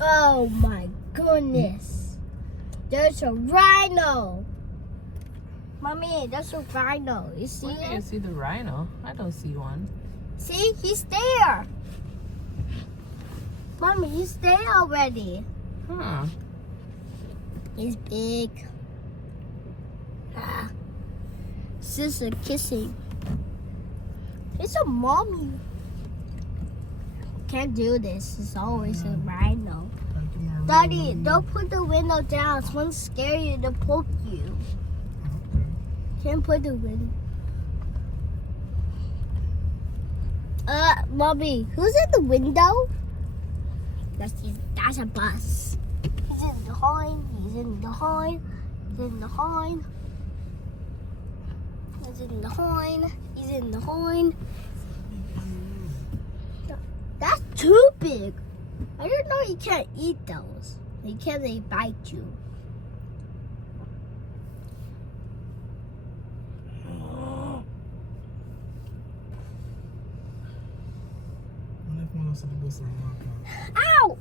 Oh my goodness. There's a rhino. Mommy, there's a rhino. You see Where do it? you see the rhino? I don't see one. See, he's there. Mommy, he's there already. Huh. He's big. Ah. Sister kissing. It's a mommy. Can't do this. It's always a rhino. Daddy, don't put the window down. Someone's scare you to poke you. Can't put the window. Mommy, who's at the window? That's a bus. He's in the horn. He's in the horn. He's in the horn. He's in the horn. He's in the horn. That's too big. I didn't know you can't eat those. You can't, they bite you. Ow!